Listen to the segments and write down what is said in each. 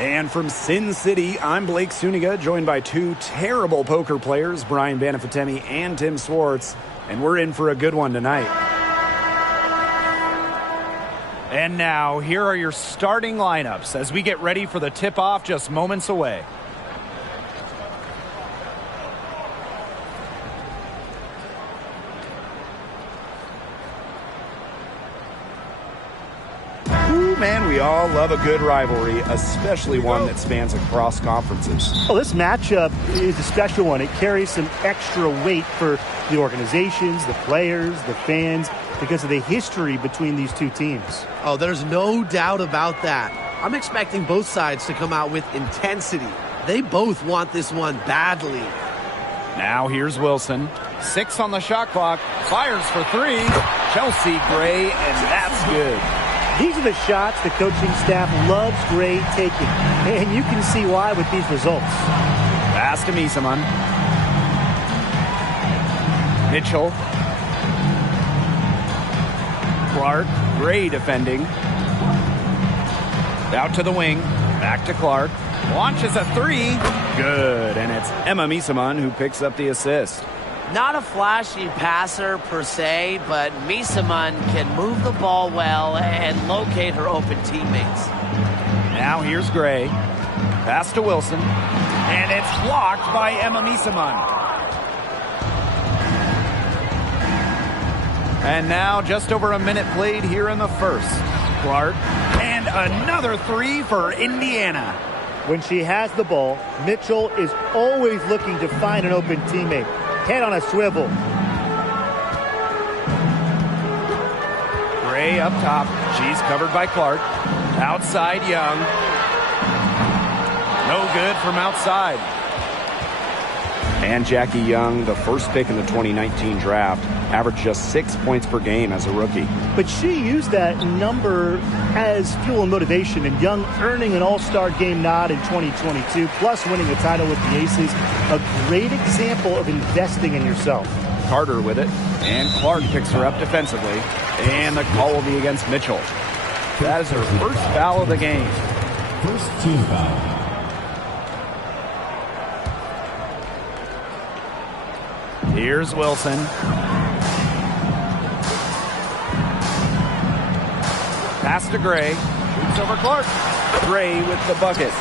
And from Sin City, I'm Blake Suniga, joined by two terrible poker players, Brian Banafitemi and Tim Swartz, and we're in for a good one tonight. And now, here are your starting lineups as we get ready for the tip-off just moments away. Man, we all love a good rivalry, especially one that spans across conferences. Well, this matchup is a special one. It carries some extra weight for the organizations, the players, the fans, because of the history between these two teams. Oh, there's no doubt about that. I'm expecting both sides to come out with intensity. They both want this one badly. Now here's Wilson. 6 on the shot clock. Fires for 3. Chelsea Gray, and that's good. These are the shots the coaching staff loves Gray taking, and you can see why with these results. Pass to Misaman. Mitchell. Clark. Gray defending. Out to the wing. Back to Clark. Launches a 3. Good, and it's Emma Misaman who picks up the assist. Not a flashy passer per se, but Misaman can move the ball well and locate her open teammates. Now here's Gray. Pass to Wilson. And it's blocked by Emma Misaman. And now just over a minute played here in the first. Clark. And another 3 for Indiana. When she has the ball, Mitchell is always looking to find an open teammate. Head on a swivel. Gray up top. She's covered by Clark. Outside Young. No good from outside. And Jackie Young, the first pick in the 2019 draft, averaged just 6 points per game as a rookie. But she used that number as fuel and motivation, and Young earning an all-star game nod in 2022, plus winning a title with the Aces. A great example of investing in yourself. Carter with it, and Clark picks her up defensively, and the call will be against Mitchell. That is her first foul of the game. First team foul. Here's Wilson. Pass to Gray. Shoots over Clark. Gray with the bucket.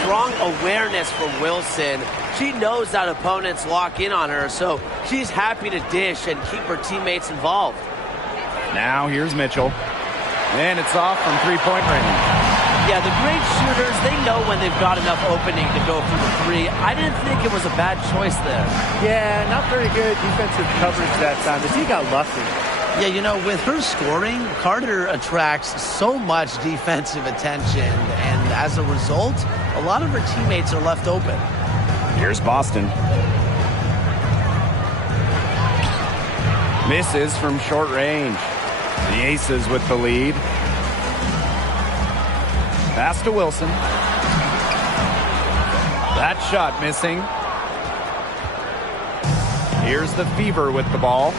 Strong awareness from Wilson. She knows that opponents lock in on her, so she's happy to dish and keep her teammates involved. Now here's Mitchell. And it's off from three-point range. Yeah, the great shooters, they know when they've got enough opening to go for the 3. I didn't think it was a bad choice there. Yeah, not very good defensive coverage that time. The team got lucky. Yeah, you know, with her scoring, Carter attracts so much defensive attention, and as a result, a lot of her teammates are left open. Here's Boston. Misses from short range. The Aces with the lead. Pass to Wilson. That shot missing. Here's the Fever with the ball.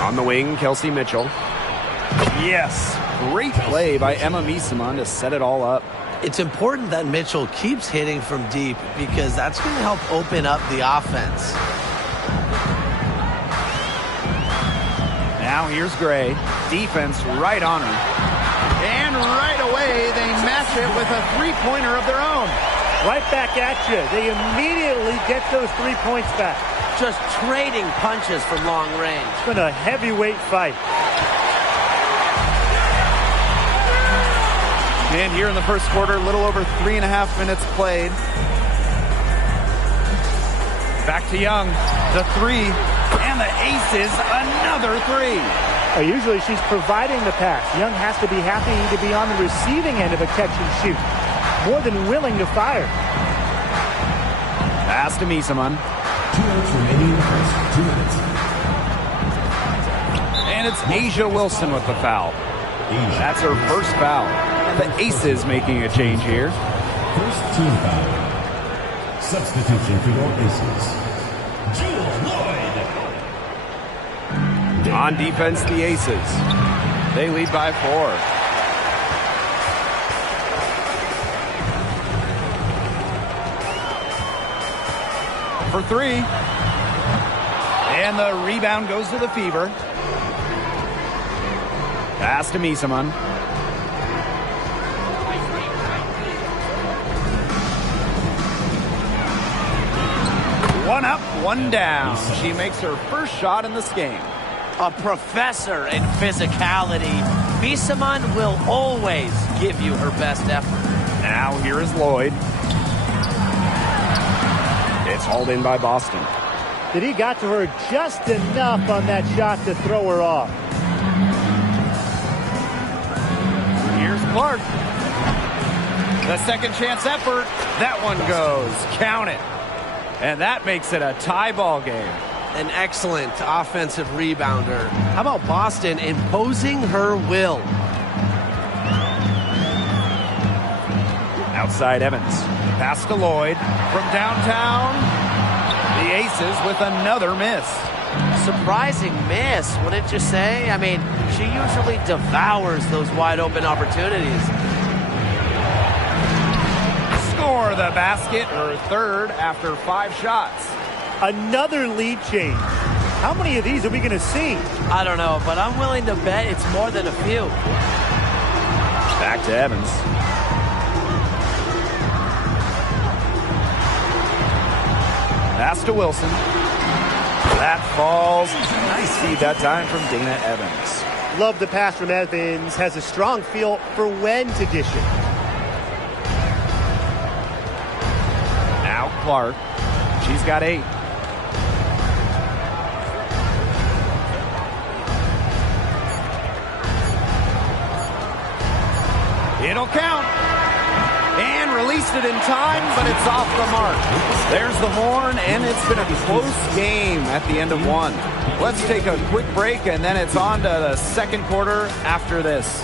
On the wing, Kelsey Mitchell. Yes. Great play by Emma Misaman to set it all up. It's important that Mitchell keeps hitting from deep because that's going to help open up the offense. Now here's Gray. Defense right on her. And right away, they match it with a three-pointer of their own. Right back at you. They immediately get those 3 points back. Just trading punches from long range. It's been a heavyweight fight. And here in the first quarter, a little over 3.5 minutes played. Back to Young. The 3. And the Aces, another 3. Usually she's providing the pass. Young has to be happy to be on the receiving end of a catch and shoot. More than willing to fire. Pass to Misaman. 2 minutes remaining. 2 minutes. And it's Asia Wilson with the foul. That's her first foul. And the Aces making a change here. First team foul. Substitution for your Aces. On defense, the Aces. They lead by 4. for three. And the rebound goes to the Fever. Pass to Misaman. One up, one down. She makes her first shot in this game. A professor in physicality. Misaman will always give you her best effort. Now here is Lloyd. It's hauled in by Boston. But he got to her just enough on that shot to throw her off. Here's Clark. The second chance effort. That one goes. Count it. And that makes it a tie ball game. An excellent offensive rebounder. How about Boston imposing her will? Outside Evans. Pass to Lloyd from downtown. The Aces with another miss. Surprising miss, wouldn't you say? I mean, she usually devours those wide open opportunities. Score the basket, her third after 5 shots. Another lead change. How many of these are we going to see? I don't know, but I'm willing to bet it's more than a few. Back to Evans. Pass to Wilson. That falls. Nice feed that time from Dana Evans. Love the pass from Evans. Has a strong feel for when to dish it. Now Clark. She's got 8. It'll count. And released it in time, but it's off the mark. There's the horn, and it's been a close game at the end of one. Let's take a quick break, and then it's on to the second quarter after this.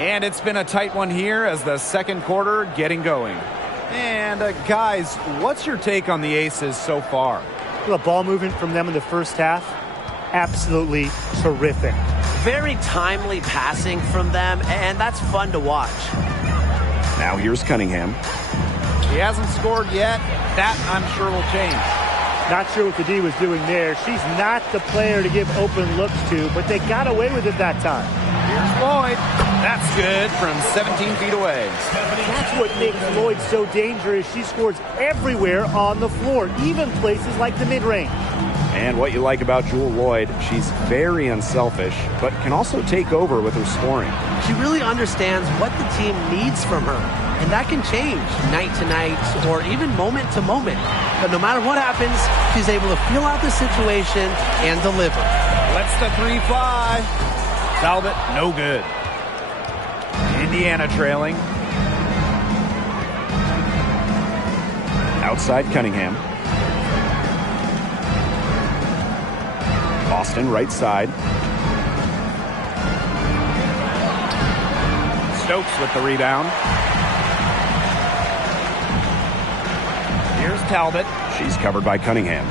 And it's been a tight one here as the second quarter getting going. And guys, what's your take on the Aces so far? The ball movement from them in the first half, absolutely terrific. Very timely passing from them, and that's fun to watch. Now here's Cunningham. He hasn't scored yet. That, I'm sure, will change. Not sure what the D was doing there. She's not the player to give open looks to, but they got away with it that time. Here's Lloyd. That's good from 17 feet away. That's what makes Lloyd so dangerous. She scores everywhere on the floor, even places like the mid-range. And what you like about Jewel Lloyd, she's very unselfish, but can also take over with her scoring. She really understands what the team needs from her, and that can change night to night or even moment to moment. But no matter what happens, she's able to feel out the situation and deliver. Lets the 3 fly. Talbot, no good. Indiana trailing. Outside Cunningham. Boston right side. Stokes with the rebound. Here's Talbot. She's covered by Cunningham.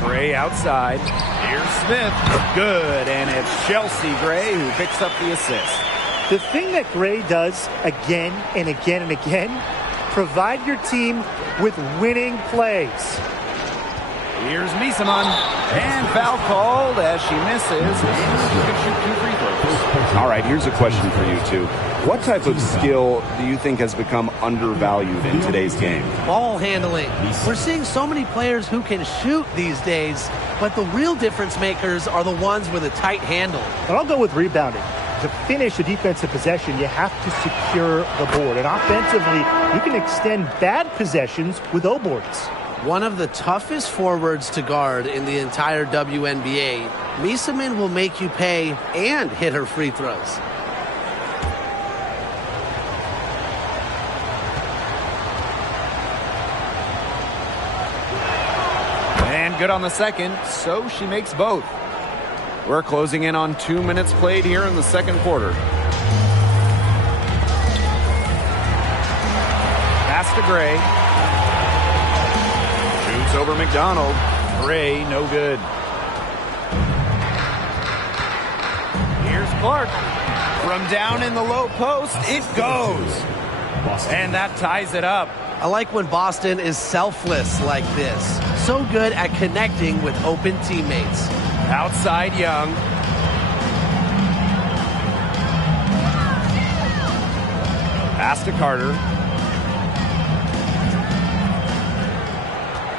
Gray outside. Here's Smith. Good, and it's Chelsea Gray who picks up the assist. The thing that Gray does again and again and again, provide your team with winning plays. Here's Misaman, and foul called as she misses, and she can shoot 2 free throws. All right, here's a question for you two. What type of skill do you think has become undervalued in today's game? Ball handling. We're seeing so many players who can shoot these days, but the real difference makers are the ones with a tight handle. And I'll go with rebounding. To finish a defensive possession, you have to secure the board. And offensively, you can extend bad possessions with O-boards. One of the toughest forwards to guard in the entire WNBA, Misaman will make you pay and hit her free throws. And good on the second, so she makes both. We're closing in on 2 minutes played here in the second quarter. Pass to Gray. Shoots over McDonald. Gray, no good. Here's Clark. From down in the low post, it goes. And that ties it up. I like when Boston is selfless like this. So good at connecting with open teammates. Outside Young. Pass to Carter.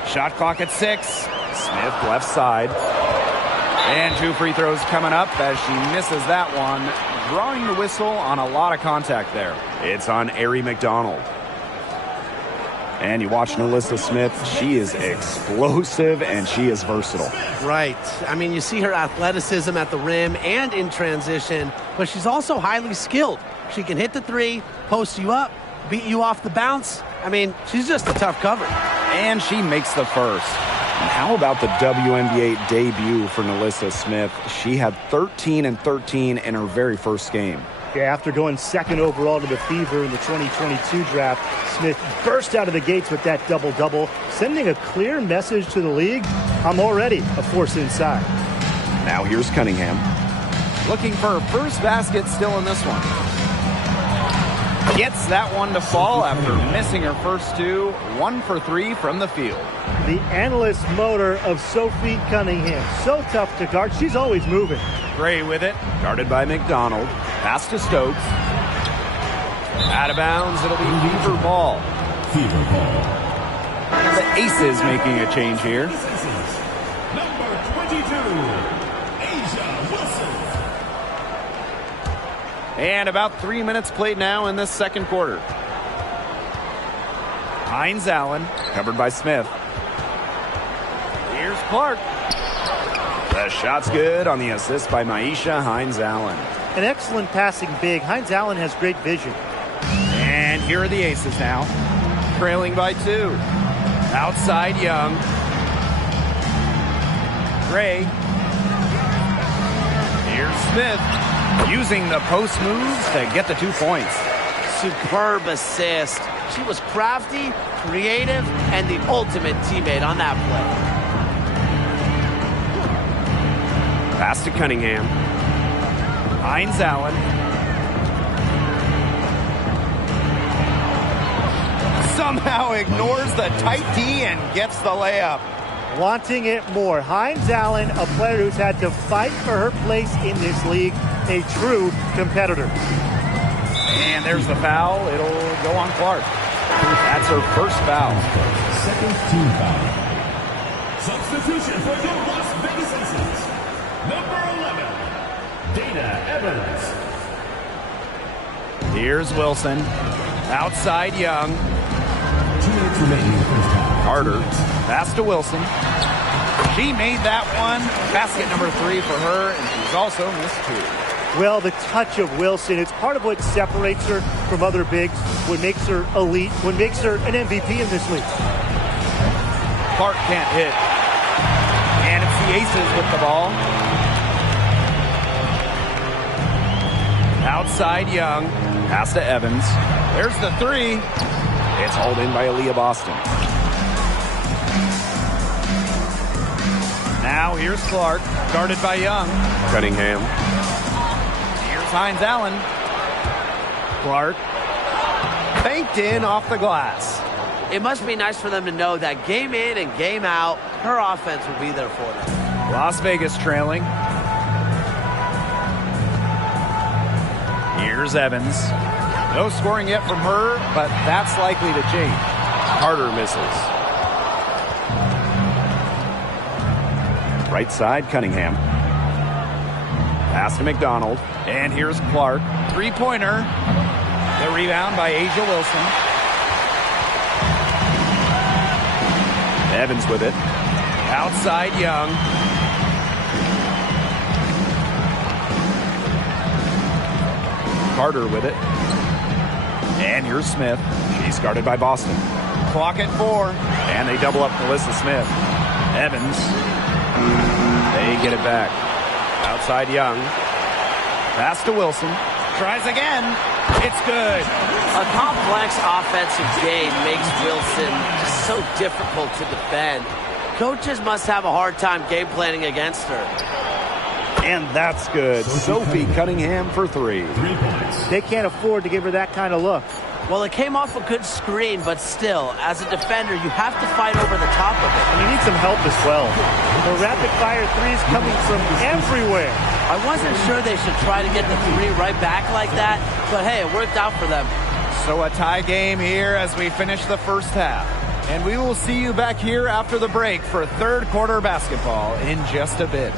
Shot clock at 6. Smith left side. And 2 free throws coming up as she misses that one. Drawing the whistle on a lot of contact there. It's on Ari McDonald. And you watch Nalissa Smith. She is explosive and she is versatile. Right. I mean, you see her athleticism at the rim and in transition, but she's also highly skilled. She can hit the 3, post you up, beat you off the bounce. I mean, she's just a tough cover. And she makes the first. And how about the WNBA debut for Nalissa Smith? She had 13 and 13 in her very first game. Yeah, after going second overall to the Fever in the 2022 draft, Smith burst out of the gates with that double-double, sending a clear message to the league. I'm already a force inside. Now here's Cunningham. Looking for her first basket still in this one. Gets that one to fall after missing her first 2. 1 for 3 from the field. The endless motor of Sophie Cunningham. So tough to guard. She's always moving. Gray with it. Guarded by McDonald. Pass to Stokes. Out of bounds. It'll be Fever ball. Fever ball. The Aces making a change here. Number 22, Asia Wilson. And about 3 minutes played now in this second quarter. Hines Allen, Covered by Smith. here's Clark. The shot's good on the assist by Maisha Hines Allen. An excellent passing big. Hines Allen has great vision. And here are the Aces now. Trailing by 2. Outside Young. Gray. Here's Smith. Using the post moves to get the 2 points. Superb assist. She was crafty, creative, and the ultimate teammate on that play. Pass to Cunningham. Hines Allen. Somehow ignores the tight D and gets the layup. Wanting it more. Hines Allen, a player who's had to fight for her place in this league, a true competitor. And there's the foul. It'll go on Clark. That's her first foul. Second team foul. Substitution for your Las Vegas Aces. Number 11, Dana Evans. Here's Wilson. Outside Young. 2 minutes remaining in the first half. Carter. Pass to Wilson. She made that one. Basket number 3 for her, and she's also missed 2. Well, the touch of Wilson, it's part of what separates her from other bigs, what makes her elite, what makes her an MVP in this league. Clark can't hit. And it's the Aces with the ball. Outside Young. Pass to Evans. There's the 3. It's hauled in by Aaliyah Boston. Now here's Clark, guarded by Young. Cunningham. Here's Hines Allen. Clark. Banked in off the glass. It must be nice for them to know that game in and game out, her offense will be there for them. Las Vegas trailing. Here's Evans. No scoring yet from her, but that's likely to change. Carter misses. Right side, Cunningham. Pass to McDonald. And here's Clark. 3-pointer. The rebound by Asia Wilson. Evans with it. Outside Young. Carter with it. And here's Smith. She's guarded by Boston. Clock at 4. And they double up Nalissa Smith. Evans. They get it back. Outside Young. Pass to Wilson. Tries again. It's good. A complex offensive game makes Wilson just so difficult to defend. Coaches must have a hard time game planning against her. And that's good. Sophie Cunningham for 3. 3 points. They can't afford to give her that kind of look. Well, it came off a good screen, but still, as a defender, you have to fight over the top of it. And you need some help as well. The rapid-fire threes coming from everywhere. I wasn't sure they should try to get the 3 right back like that, but hey, it worked out for them. So a tie game here as we finish the first half. And we will see you back here after the break for third quarter basketball in just a bit.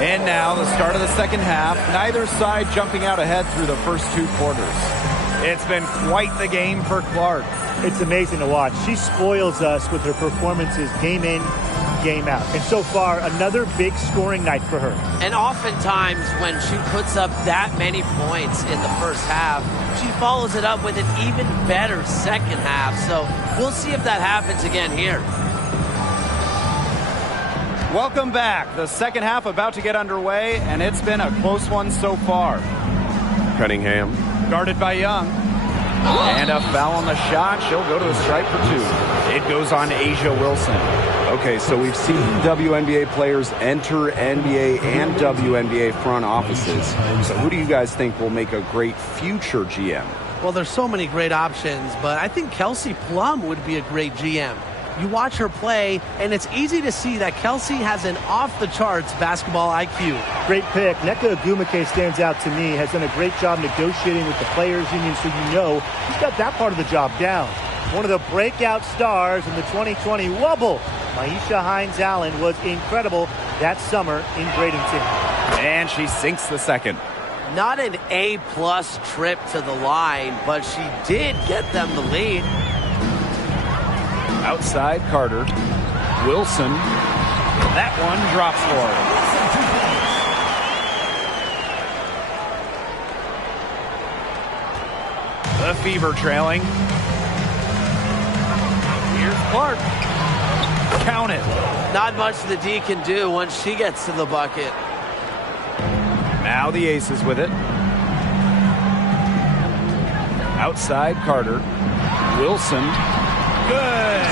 And now the start of the second half. Neither side jumping out ahead through the first 2 quarters. It's been quite the game for Clark. It's amazing to watch. She spoils us with her performances game in, game out. And so far, another big scoring night for her. And oftentimes when she puts up that many points in the first half, she follows it up with an even better second half. So we'll see if that happens again here. Welcome back. The second half about to get underway, and it's been a close one so far. Cunningham. Guarded by Young. And a foul on the shot. She'll go to the stripe for 2. It goes on Asia Wilson. Okay, so we've seen WNBA players enter NBA and WNBA front offices. So who do you guys think will make a great future GM? Well, there's so many great options, but I think Kelsey Plum would be a great GM. You watch her play, and it's easy to see that Kelsey has an off-the-charts basketball IQ. Great pick. Nneka Ogwumike stands out to me, has done a great job negotiating with the players' union, so you know he's got that part of the job down. One of the breakout stars in the 2020 Wubble, Maisha Hines-Allen, was incredible that summer in Bradenton. And she sinks the second. Not an A-plus trip to the line, but she did get them the lead. Outside Carter. Wilson. That one drops for her. The Fever trailing. Here's Clark. Count it. Not much the D can do once she gets to the bucket. Now the Aces with it. Outside Carter. Wilson. Good.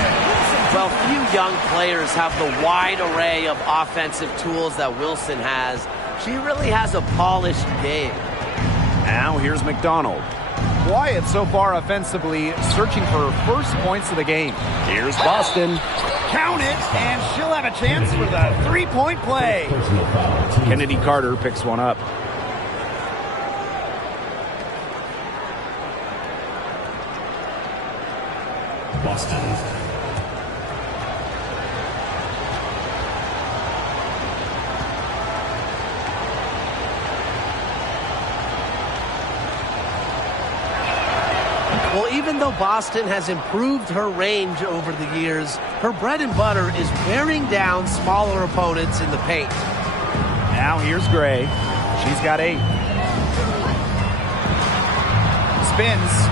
Well, few young players have the wide array of offensive tools that Wilson has. She really has a polished game. Now here's McDonald. Quiet so far offensively, searching for her first points of the game. Here's Boston. Count it, and she'll have a chance for the three-point play. Kennedy Carter picks one up. Boston. Well, even though Boston has improved her range over the years, her bread and butter is wearing down smaller opponents in the paint. Now here's Gray. She's got 8. Spins.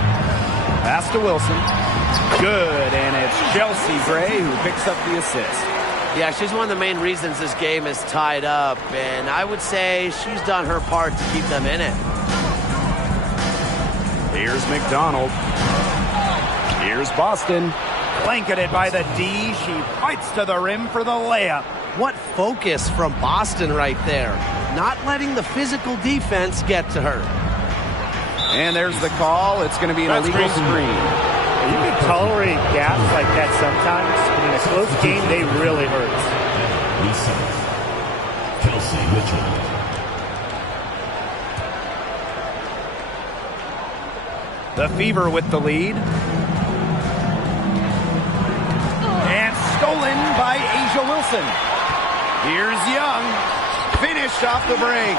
Pass to Wilson. Good, and it's Chelsea Gray who picks up the assist. Yeah, she's one of the main reasons this game is tied up, and I would say she's done her part to keep them in it. Here's McDonald. Here's Boston. Blanketed by the D. She fights to the rim for the layup. What focus from Boston right there. Not letting the physical defense get to her. And there's the call. It's going to be an illegal screen. You can tolerate gaps like that sometimes, but in a close game, they really hurt. Lisa. Kelsey Mitchell. The Fever with the lead. And stolen by Asia Wilson. Here's Young. Finished off the break.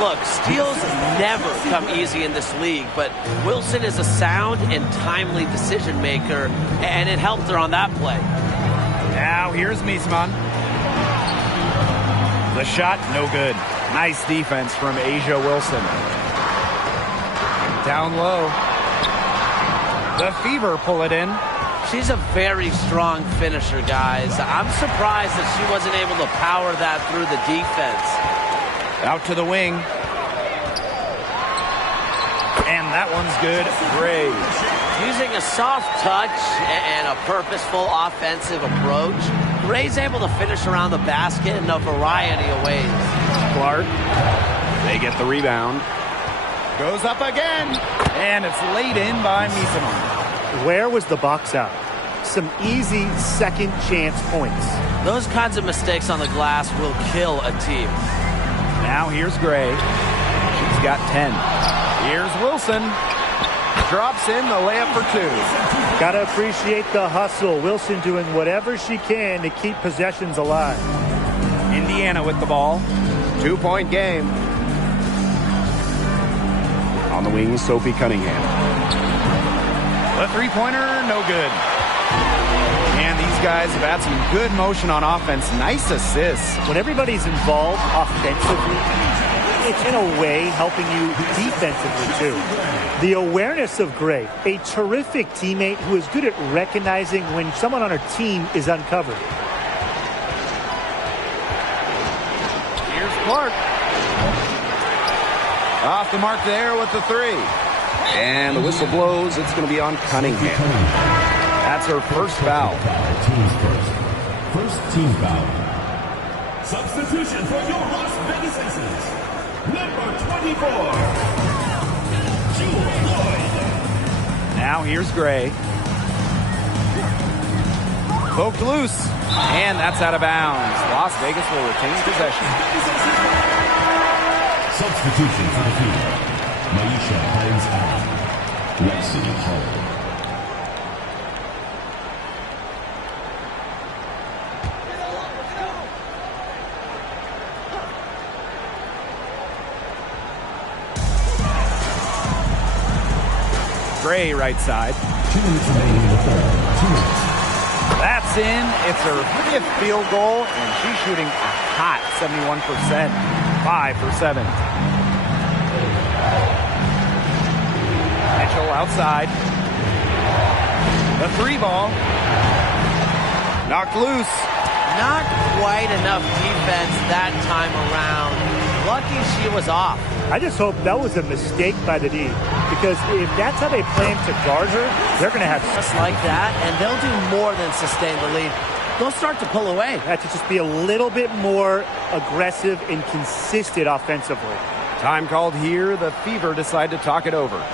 Look, steals never come easy in this league, but Wilson is a sound and timely decision maker, and it helped her on that play. Now here's Miesman. The shot, no good. Nice defense from Asia Wilson. Down low. The Fever pull it in. She's a very strong finisher, guys. I'm surprised that she wasn't able to power that through the defense. Out to the wing. And that one's good. Gray. Using a soft touch and a purposeful offensive approach, Gray's able to finish around the basket in a variety of ways. Clark. They get the rebound. Goes up again. And it's laid in by Miesman. Where was the box out? Some easy second chance points. Those kinds of mistakes on the glass will kill a team. Now here's Gray. She's got 10. Here's Wilson. Drops in the layup for 2. Gotta appreciate the hustle. Wilson doing whatever she can to keep possessions alive. Indiana with the ball. 2-point game. On the wing, Sophie Cunningham. The three-pointer, no good. And these guys have had some good motion on offense. Nice assists. When everybody's involved offensively, it's in a way helping you defensively too. The awareness of Gray, a terrific teammate who is good at recognizing when someone on her team is uncovered. Here's Clark. Off the mark there with the 3. And the whistle blows. It's going to be on Cunningham. That's her first foul. Team's first team foul. Substitution for your Las Vegas Aces. Number 24. Jewel Lloyd. Now here's Gray. Poked loose. And that's out of bounds. Las Vegas will retain possession. Substitution for the field. Maisha Hines out. Lexi Hall. Gray right side. 2 minutes remaining in the third. 2 minutes. That's in. It's her 5th field goal, and she's shooting a hot 71%. 5 for 7. Mitchell outside. The 3 ball. Knocked loose. Not quite enough defense that time around. Lucky she was off. I just hope that was a mistake by the D, because if that's how they plan to guard her, they're going to have Just like that, and they'll do more than sustain the lead. They'll start to pull away. to just be a little bit more aggressive and consistent offensively. Time called here. The Fever decide to talk it over.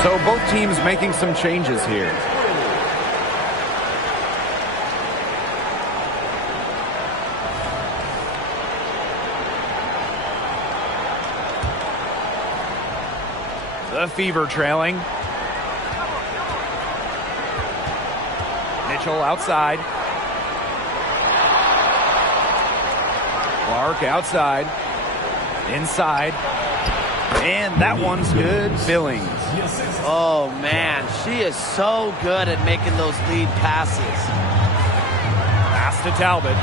So both teams making some changes here. The Fever trailing. Mitchell outside. Clark outside. Inside. And that one's good. Billings. Oh, man. She is so good at making those lead passes. Pass to Talbot.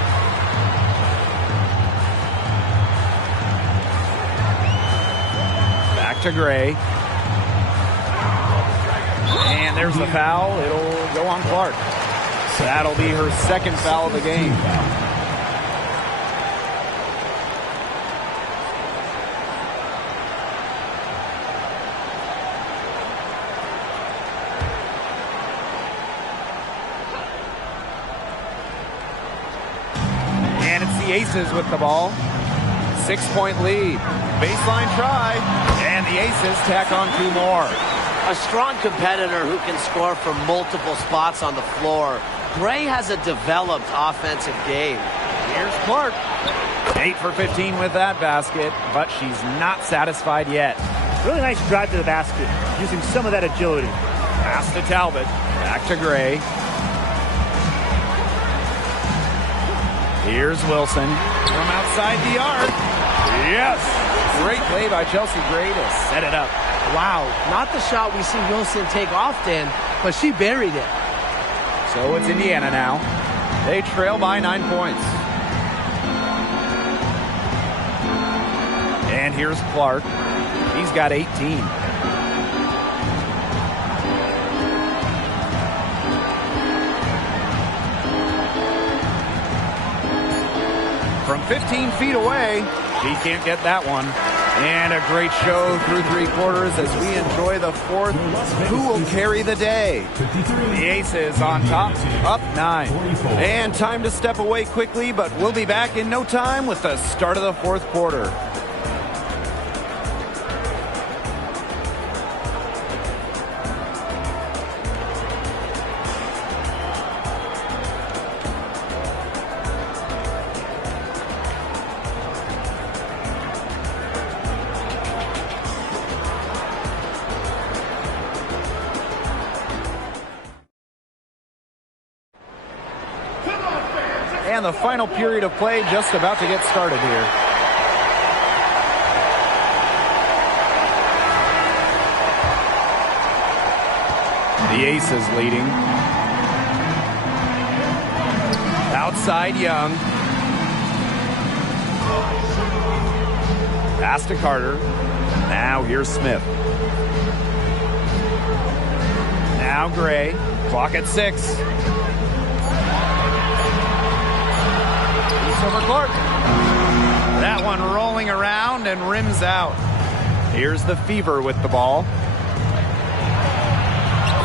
Back to Gray. And there's the foul. It'll go on Clark. That'll be her 2nd foul of the game. And it's the Aces with the ball. 6-point lead. Baseline try. And the Aces tack on 2 more. A strong competitor who can score from multiple spots on the floor. Gray has a developed offensive game. Here's Clark. 8 for 15 with that basket, but she's not satisfied yet. Really nice drive to the basket, using some of that agility. Pass to Talbot. Back to Gray. Here's Wilson from outside the arc. Yes! Great play by Chelsea Gray to set it up. Wow, not the shot we see Wilson take often, but she buried it. So it's Indiana now. They trail by 9 points. And here's Clark. He's got 18. From 15 feet away, she can't get that one. And a great show through 3 quarters as we enjoy the 4th. Who will carry the day? The Aces on top, up 9. And time to step away quickly, but we'll be back in no time with the start of the 4th quarter. And the final period of play just about to get started here. The Aces leading. Outside Young. Pass to Carter. Now here's Smith. Now Gray. Clock at 6. Over Clark. That one rolling around and rims out. Here's the Fever with the ball.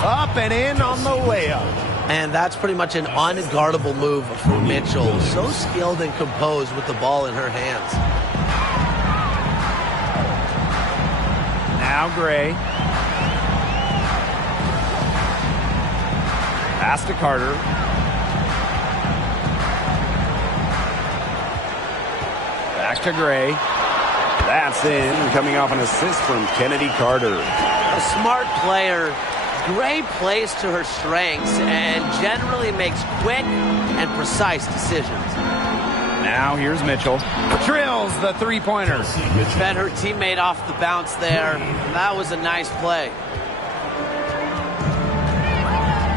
Up and in on the layup. And that's pretty much an unguardable move for Mitchell. So skilled and composed with the ball in her hands. Now Gray. Pass to Carter. Back to Gray. That's in, coming off an assist from Kennedy Carter. A smart player. Gray plays to her strengths and generally makes quick and precise decisions. Now here's Mitchell. Drills the three-pointer. Fed her teammate off the bounce there. That was a nice play.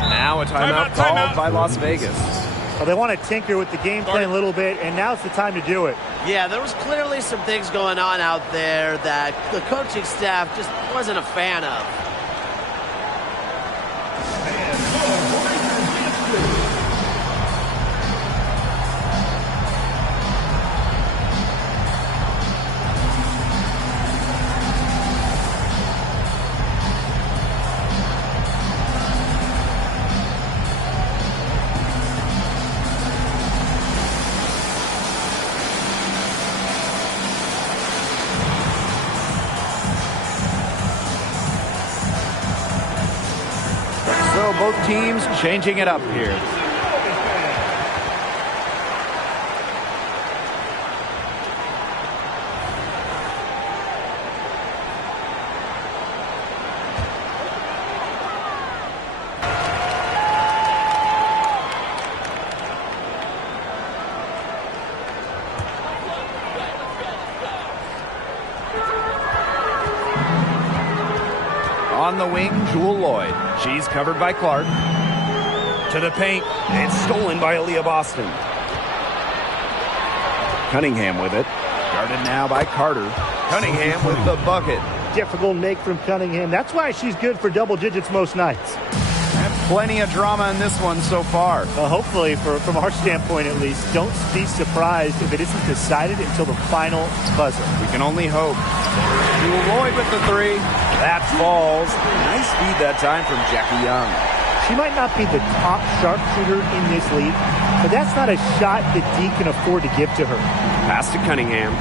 Now a timeout called by Las Vegas. Well, they want to tinker with the game plan a little bit, and now's the time to do it. Yeah, there was clearly some things going on out there that the coaching staff just wasn't a fan of. Both teams changing it up here. On the wing, Jewel Lloyd. She's covered by Clark. To the paint. It's stolen by Aaliyah Boston. Cunningham with it. Guarded now by Carter. Cunningham with the bucket. Difficult make from Cunningham. That's why she's good for double digits most nights. And plenty of drama in this one so far. Well, hopefully, from our standpoint at least, don't be surprised if it isn't decided until the final buzzer. We can only hope. Jewel Lloyd with the three. That falls. Nice feed that time from Jackie Young. She might not be the top sharpshooter in this league, but that's not a shot that D can afford to give to her. Pass to Cunningham.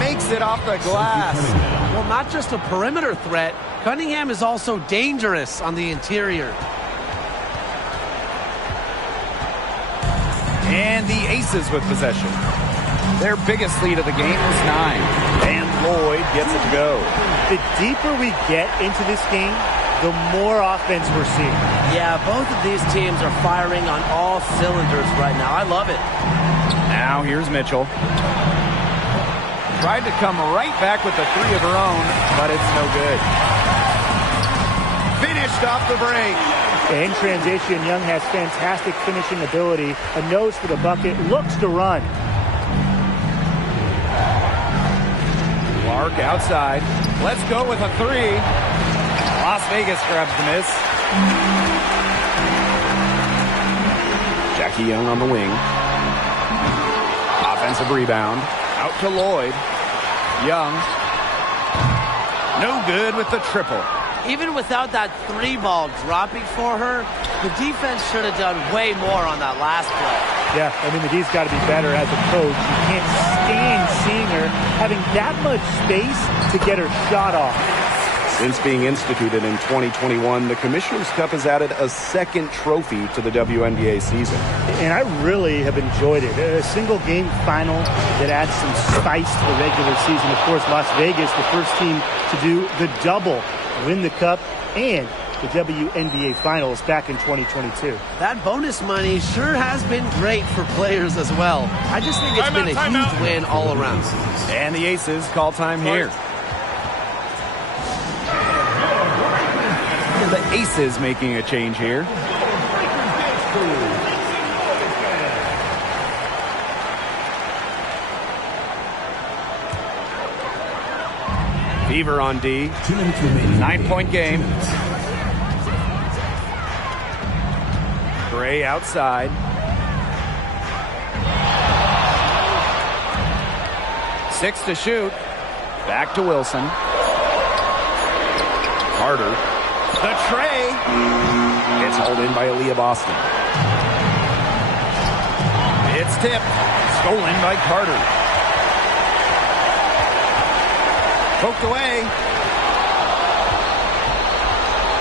Makes it off the glass. Well, not just a perimeter threat, Cunningham is also dangerous on the interior. And the Aces with possession. Their biggest lead of the game was 9. And Lloyd gets it to go. The deeper we get into this game, the more offense we're seeing. Yeah, both of these teams are firing on all cylinders right now. I love it. Now here's Mitchell. Tried to come right back with the three of her own, but it's no good. Finished off the break. In transition, Young has fantastic finishing ability. A nose for the bucket, looks to run. Clark outside. Let's go with a three. Las Vegas grabs the miss. Jackie Young on the wing. Offensive rebound. Out to Lloyd. Young. No good with the triple. Even without that three ball dropping for her, the defense should have done way more on that last play. Yeah, I mean, the D's got to be better as a coach. You can't stand seeing her having that much space to get her shot off. Since being instituted in 2021, the Commissioner's Cup has added a second trophy to the WNBA season. And I really have enjoyed it. A single game final that adds some spice to the regular season. Of course, Las Vegas, the first team to do the double, win the Cup and the WNBA Finals back in 2022. That bonus money sure has been great for players as well. I just think it's been a huge win all around. And the Aces call time here. The Aces making a change here. Fever on D. 9-point game. Gray outside. Six to shoot. Back to Wilson. Carter. The tray. It's hauled in by Aaliyah Boston. It's tipped. Stolen by Carter. Poked away.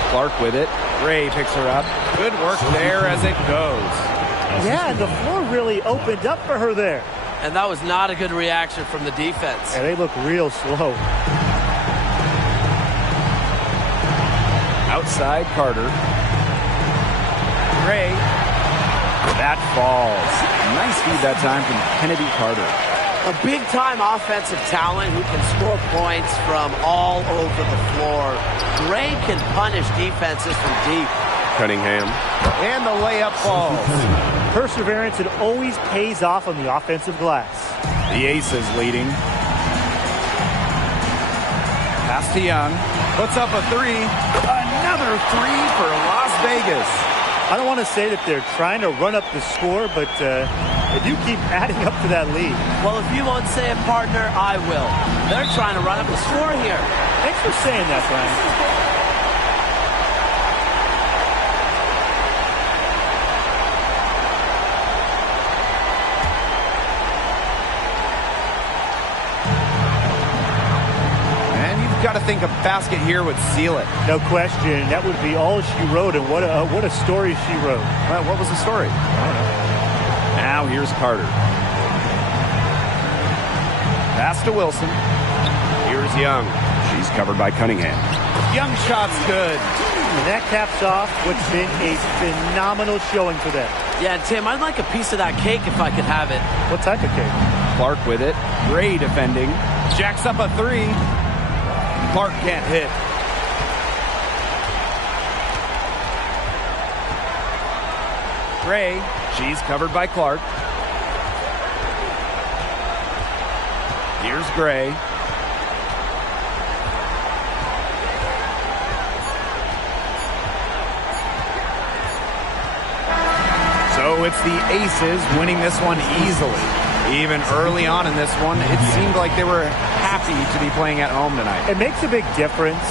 Clark with it. Ray picks her up. Good work there as it goes. Yeah, the floor really opened up for her there. And that was not a good reaction from the defense. Yeah, they look real slow. Outside Carter. Ray. That falls. Nice feed that time from Kennedy Carter. A big-time offensive talent who can score points from all over the floor. Gray can punish defenses from deep. Cunningham. And the layup falls. Perseverance, it always pays off on the offensive glass. The Aces leading. Pass to Young. Puts up a three. Another three for Las Vegas. I don't want to say that they're trying to run up the score, but they do keep adding up to that lead. Well, if you won't say it, partner, I will. They're trying to run up the score here. Thanks for saying that, Brian. Got to think a basket here would seal it. No question. That would be all she wrote, and what a story she wrote. Well, what was the story? I don't know. Now here's Carter. Pass to Wilson. Here's Young. She's covered by Cunningham. Young shot's good. And that caps off what's been a phenomenal showing for them. Yeah, Tim, I'd like a piece of that cake if I could have it. What type of cake? Clark with it. Gray defending. Jacks up a three. Clark can't hit. Gray, she's covered by Clark. Here's Gray. So it's the Aces winning this one easily. Even early on in this one, it seemed like they were happy to be playing at home tonight. It makes a big difference.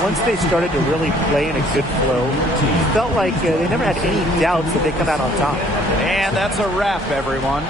Once they started to really play in a good flow, it felt like they never had any doubts that they come out on top. And that's a wrap, everyone.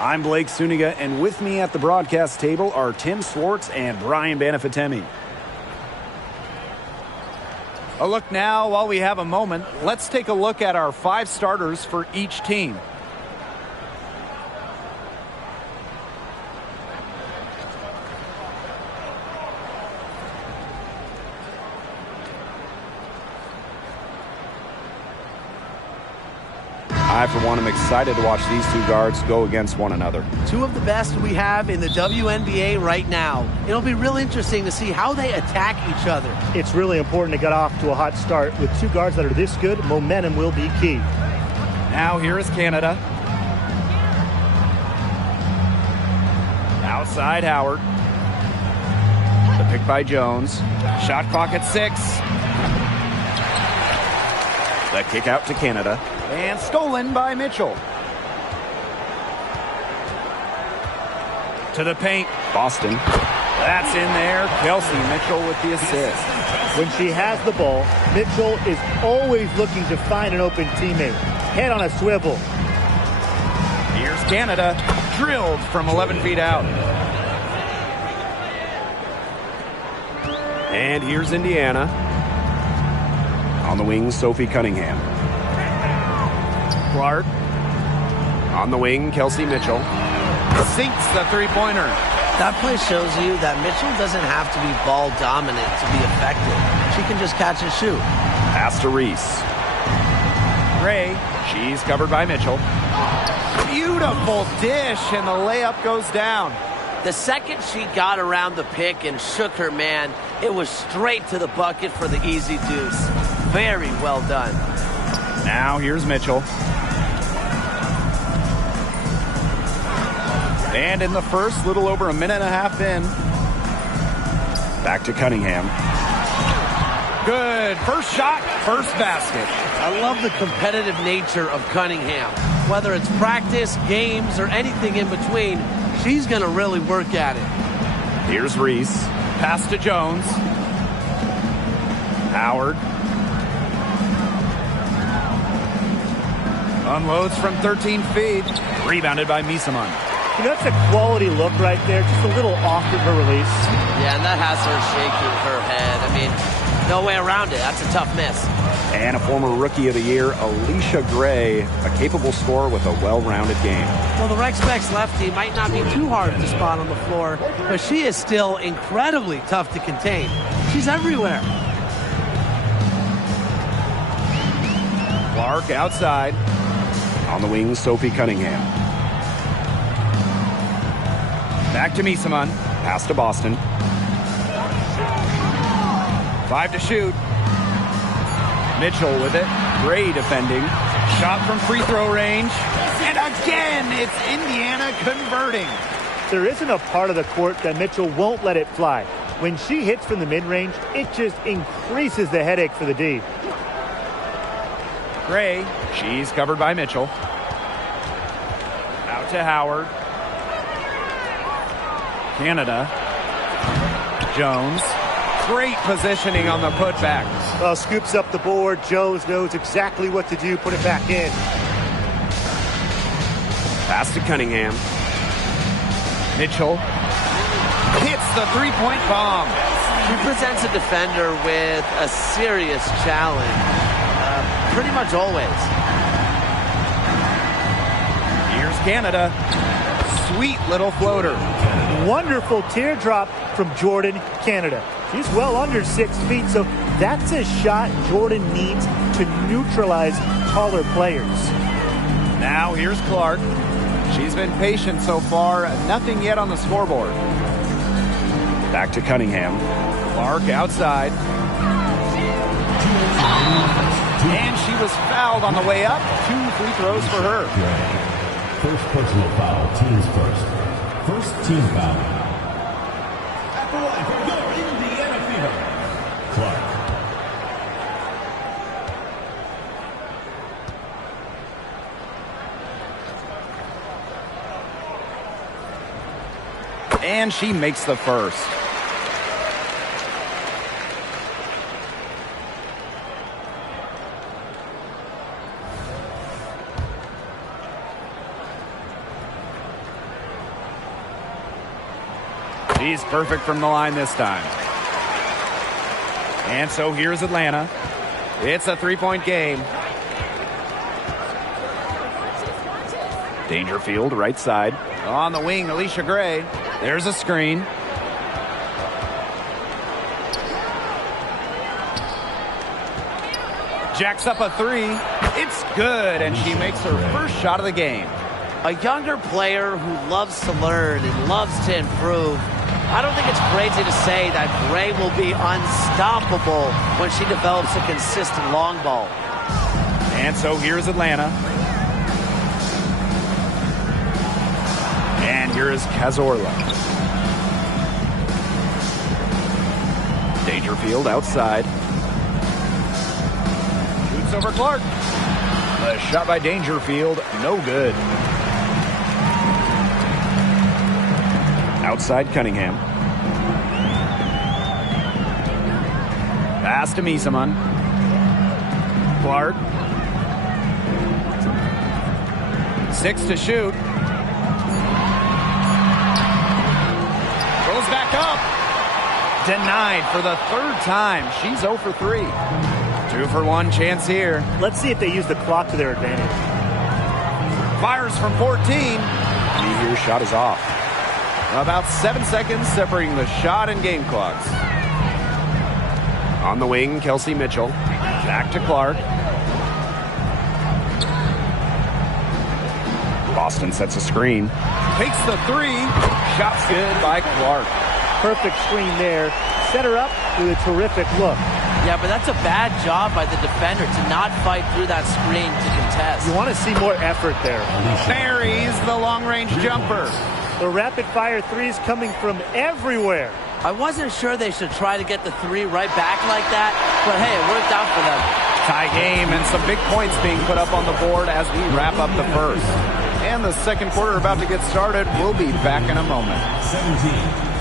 I'm Blake Suniga, and with me at the broadcast table are Tim Swartz and Brian Banafitemi. A look now, while we have a moment, let's take a look at our 5 starters for each team. I, for one, am excited to watch these 2 guards go against one another. 2 of the best we have in the WNBA right now. It'll be real interesting to see how they attack each other. It's really important to get off to a hot start. With 2 guards that are this good, momentum will be key. Now here is Canada. Outside Howard. The pick by Jones. Shot clock at 6. The kick out to Canada. And stolen by Mitchell. To the paint. Boston. That's in there. Kelsey Mitchell with the assist. When she has the ball, Mitchell is always looking to find an open teammate. Head on a swivel. Here's Canada. Drilled from 11 feet out. And here's Indiana. On the wing, Sophie Cunningham. Clark. On the wing, Kelsey Mitchell. Sinks the three-pointer. That play shows you that Mitchell doesn't have to be ball dominant to be effective. She can just catch and shoot. Pass to Reese. Gray. She's covered by Mitchell. Beautiful dish, and the layup goes down. The second she got around the pick and shook her man, it was straight to the bucket for the easy deuce. Very well done. Now here's Mitchell. And in the first, little over a minute and a half in. Back to Cunningham. Good. First shot, first basket. I love the competitive nature of Cunningham. Whether it's practice, games, or anything in between, she's going to really work at it. Here's Reese. Pass to Jones. Howard. Unloads from 13 feet. Rebounded by Misaman. That's a quality look right there. Just a little off in her release. Yeah, and that has her shaking her head. I mean, no way around it. That's a tough miss. And a former Rookie of the Year, Alicia Gray, a capable scorer with a well-rounded game. Well, the Rex Specs lefty might not be too hard to spot on the floor, but she is still incredibly tough to contain. She's everywhere. Clark outside. On the wing, Sophie Cunningham. Back to Misaman. Pass to Boston. 5 to shoot. Mitchell with it. Gray defending. Shot from free throw range. And again, it's Indiana converting. There isn't a part of the court that Mitchell won't let it fly. When she hits from the mid-range, it just increases the headache for the D. Gray. She's covered by Mitchell. Out to Howard. Canada. Jones. Great positioning on the putback. Scoops up the board. Jones knows exactly what to do. Put it back in. Pass to Cunningham. Mitchell. Hits the three-point bomb. She presents a defender with a serious challenge. Pretty much always. Here's Canada. Sweet little floater. Wonderful teardrop from Jordan, Canada. She's well under 6 feet, so that's a shot Jordan needs to neutralize taller players. Now here's Clark. She's been patient so far. Nothing yet on the scoreboard. Back to Cunningham. Clark outside. And she was fouled on the way up. 2 free throws for her. First personal foul, teams first. First team foul. At the line for your Indiana Fever, Clark. And she makes the first. He's perfect from the line this time. And so here's Atlanta. It's a three-point game. Dangerfield, right side. On the wing, Alicia Gray. There's a screen. Jacks up a three. It's good, and she makes her first shot of the game. A younger player who loves to learn and loves to improve. I don't think it's crazy to say that Gray will be unstoppable when she develops a consistent long ball. And so here's Atlanta. And here is Cazorla. Dangerfield outside. Shoots over Clark. The shot by Dangerfield, no good. Outside Cunningham. Pass to Misaman. Clark. 6 to shoot. Goes back up. Denied for the third time. She's 0 for 3. 2 for 1 chance here. Let's see if they use the clock to their advantage. Fires from 14. Meteor's shot is off. About 7 seconds separating the shot and game clocks. On the wing, Kelsey Mitchell. Back to Clark. Boston sets a screen. Takes the three. Shot's good by Clark. Perfect screen there. Set her up with a terrific look. Yeah, but that's a bad job by the defender to not fight through that screen to contest. You want to see more effort there. Buries the long-range jumper. The rapid-fire threes coming from everywhere. I wasn't sure they should try to get the three right back like that, but hey, it worked out for them. Tie game and some big points being put up on the board as we wrap up the first. And the second quarter about to get started. We'll be back in a moment. 17.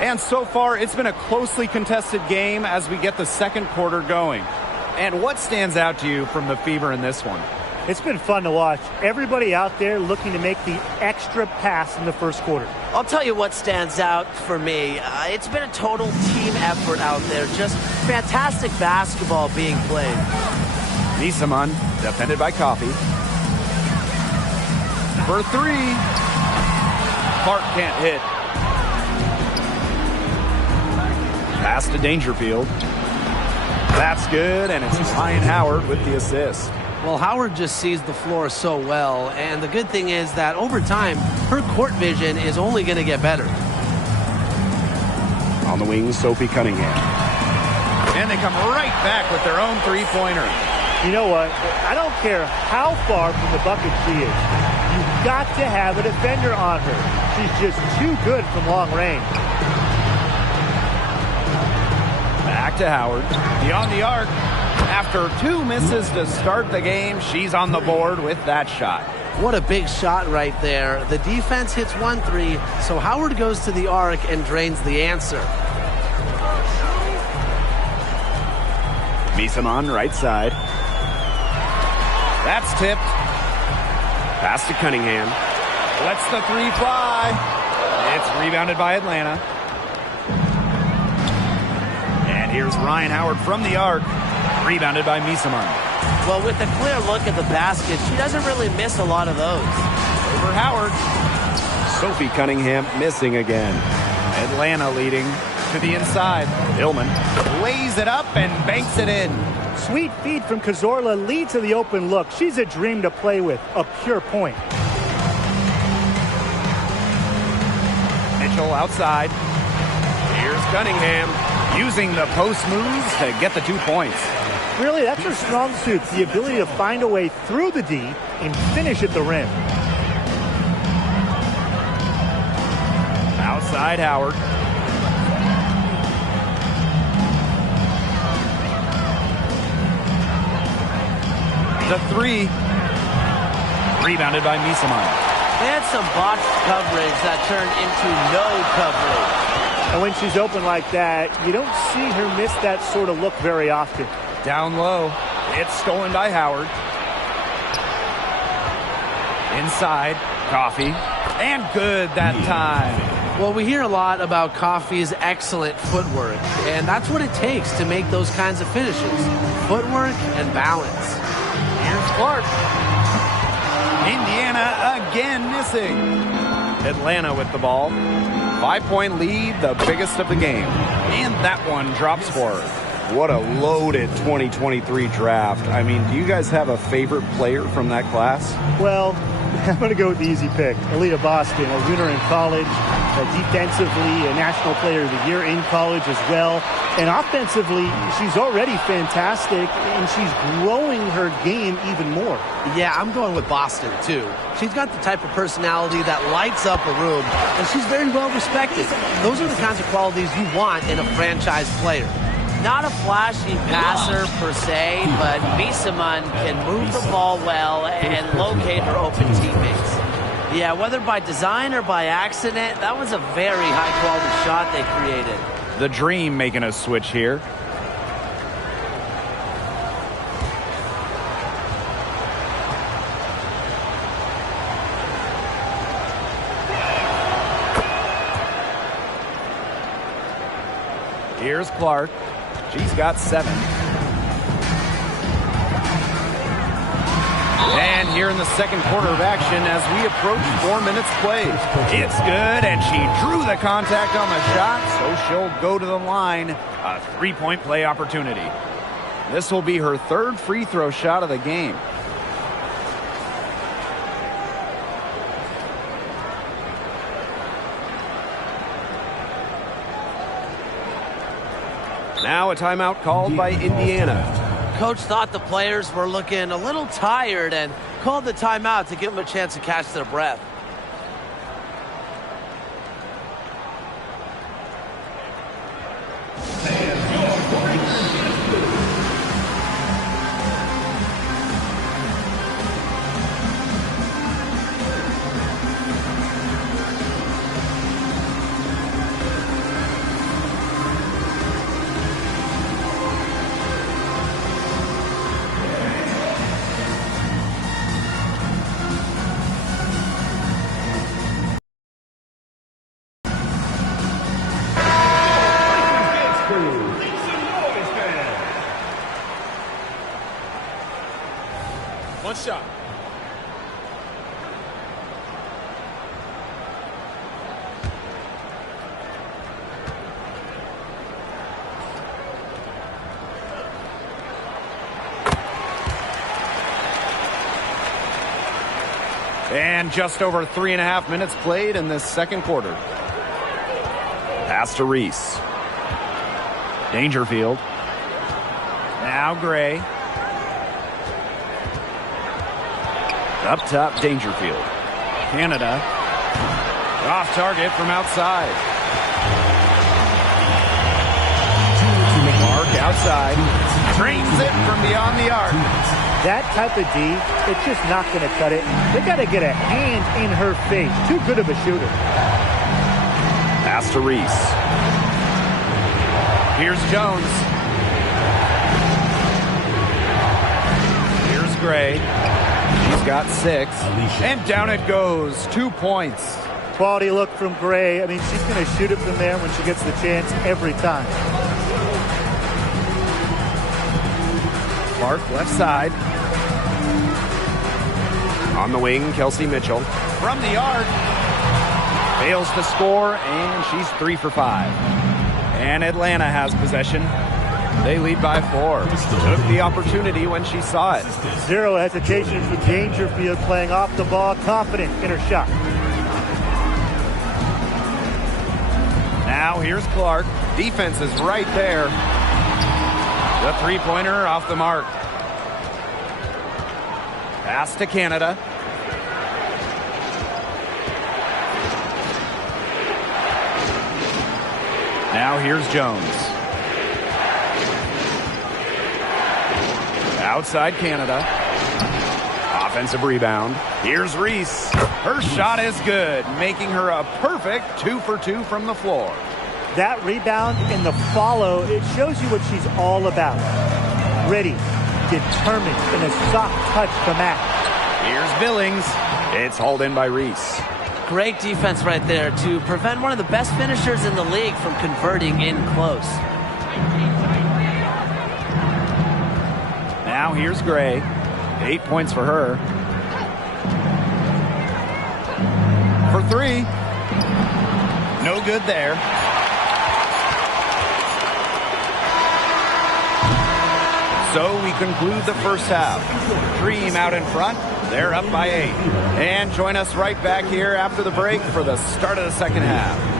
And so far, it's been a closely contested game as we get the second quarter going. And what stands out to you from the Fever in this one? It's been fun to watch. Everybody out there looking to make the extra pass in the first quarter. I'll tell you what stands out for me. It's been a total team effort out there. Just fantastic basketball being played. Misaman, defended by Coffey. For three. Clark can't hit. Pass to Dangerfield. That's good, and it's Ryan Howard with the assist. Well, Howard just sees the floor so well, and the good thing is that over time, her court vision is only going to get better. On the wing, Sophie Cunningham. And they come right back with their own three-pointer. You know what? I don't care how far from the bucket she is. You've got to have a defender on her. She's just too good from long range. Back to Howard. Beyond the arc. After 2 misses to start the game, she's on the board with that shot. What a big shot right there. The defense hits 1-3, so Howard goes to the arc and drains the answer. Misaman, right side. That's tipped. Pass to Cunningham. Lets the three fly. It's rebounded by Atlanta. And here's Ryan Howard from the arc. Rebounded by Misaman. Well, with a clear look at the basket, she doesn't really miss a lot of those. Over Howard. Sophie Cunningham missing again. Atlanta leading to the inside. Hillman lays it up and banks it in. Sweet feed from Cazorla lead to the open look. She's a dream to play with, a pure point. Mitchell outside. Here's Cunningham using the post moves to get the 2 points. Really, that's her strong suit, the ability to find a way through the D and finish at the rim. Outside Howard. The three. Rebounded by Misaman. They had some botched coverage that turned into no coverage. And when she's open like that, you don't see her miss that sort of look very often. Down low. It's stolen by Howard. Inside. Coffee. And good that time. Well, we hear a lot about Coffey's excellent footwork, and that's what it takes to make those kinds of finishes. Footwork and balance. Here's Clark. Indiana again missing. Atlanta with the ball. 5-point lead, the biggest of the game. And that one drops for her. What a loaded 2023 draft. I mean, do you guys have a favorite player from that class? Well, I'm going to go with the easy pick. Aliyah Boston, a winner in college, defensively, a National Player of the Year in college as well. And offensively, she's already fantastic, and she's growing her game even more. Yeah, I'm going with Boston, too. She's got the type of personality that lights up a room, and she's very well respected. Those are the kinds of qualities you want in a franchise player. Not a flashy passer per se, but Misaman can move the ball well and locate her open teammates. Yeah, whether by design or by accident, that was a very high-quality shot they created. The Dream making a switch here. Here's Clark. She's got 7. And here in the second quarter of action as we approach 4 minutes played. It's good, and she drew the contact on the shot, so she'll go to the line. A 3-point play opportunity. This will be her 3rd free throw shot of the game. Now a timeout called by Indiana. Coach thought the players were looking a little tired and called the timeout to give them a chance to catch their breath. One shot. And just over 3.5 minutes played in this second quarter. Pass to Reese. Dangerfield. Now Gray. Up top, Dangerfield. Canada. Off target from outside. Mark outside. Drains it from beyond the arc. That type of D, it's just not going to cut it. They got to get a hand in her face. Too good of a shooter. Pass to Reese. Here's Jones. Here's Gray. She's got 6. And down it goes. 2 points. Quality look from Gray. I mean, she's going to shoot it from there when she gets the chance every time. Clark left side. On the wing, Kelsey Mitchell. From the arc. Fails to score, and she's 3 for 5. And Atlanta has possession. They lead by 4. Took the opportunity when she saw it. Zero hesitation for Dangerfield, playing off the ball, confident in her shot. Now here's Clark. Defense is right there. The three-pointer off the mark. Pass to Canada. Now here's Jones. Outside Canada. Offensive rebound. Here's Reese. Her shot is good, making her a perfect 2 for 2 from the floor. That rebound and the follow, it shows you what she's all about. Ready, determined, and a soft touch to match. Here's Billings. It's hauled in by Reese. Great defense right there to prevent one of the best finishers in the league from converting in close. Now here's Gray. 8 points for her. For 3. No good there. So we conclude the first half. Dream out in front. They're up by 8. And join us right back here after the break for the start of the second half.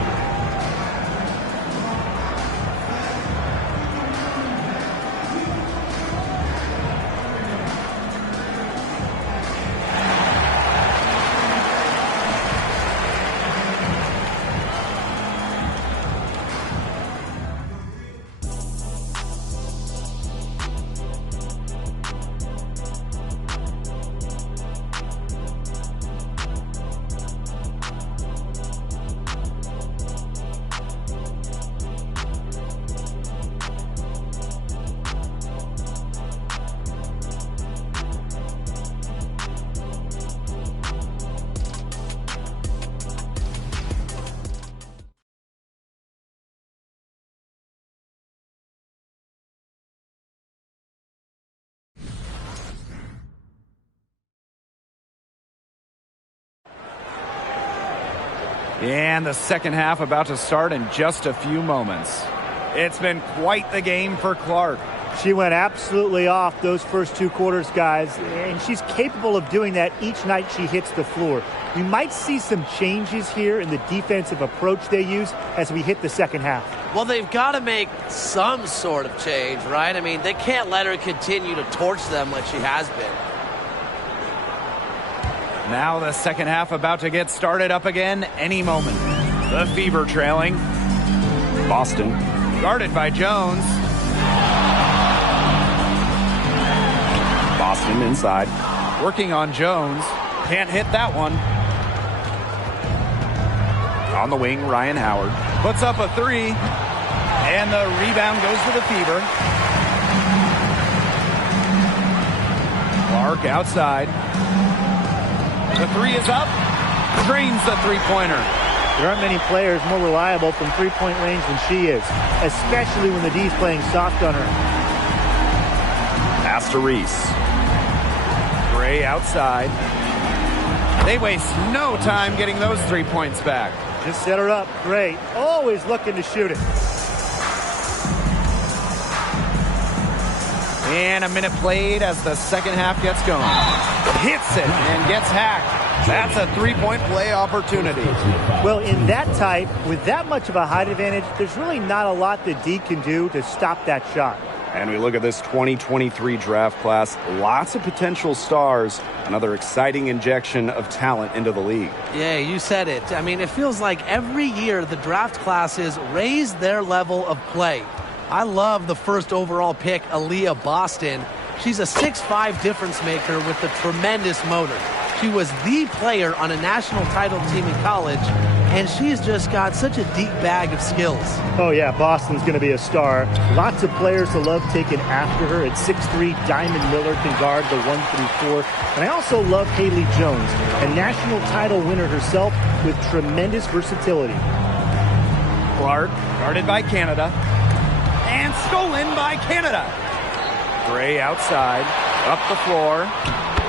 And the second half about to start in just a few moments. It's been quite the game for Clark. She went absolutely off those first 2 quarters, guys, and she's capable of doing that each night she hits the floor. We might see some changes here in the defensive approach they use as we hit the second half. Well, they've got to make some sort of change, right? I mean, they can't let her continue to torch them like she has been. Now the second half about to get started up again any moment. The Fever trailing. Boston guarded by Jones. Boston inside. Working on Jones. Can't hit that one. On the wing, Ryan Howard puts up a 3. And the rebound goes to the Fever. Clark outside. The 3 is up. Drains the three-pointer. There aren't many players more reliable from three-point range than she is, especially when the D's playing soft on her. Pass to Reese. Gray outside. They waste no time getting those 3 points back. Just set her up. Great. Always looking to shoot it. And a minute played as the second half gets going. Hits it and gets hacked. That's a three-point play opportunity. Well, in that type, with that much of a height advantage, there's really not a lot that D can do to stop that shot. And we look at this 2023 draft class. Lots of potential stars. Another exciting injection of talent into the league. Yeah, you said it. I mean, it feels like every year the draft classes raise their level of play. I love the first overall pick, Aaliyah Boston. She's a 6'5" difference maker with a tremendous motor. She was the player on a national title team in college, and she's just got such a deep bag of skills. Oh, yeah, Boston's going to be a star. Lots of players to love taking after her. At 6'3", Diamond Miller can guard the 1 through 4. And I also love Haley Jones, a national title winner herself with tremendous versatility. Clark, guarded by Canada. And stolen by Canada. Gray outside, up the floor.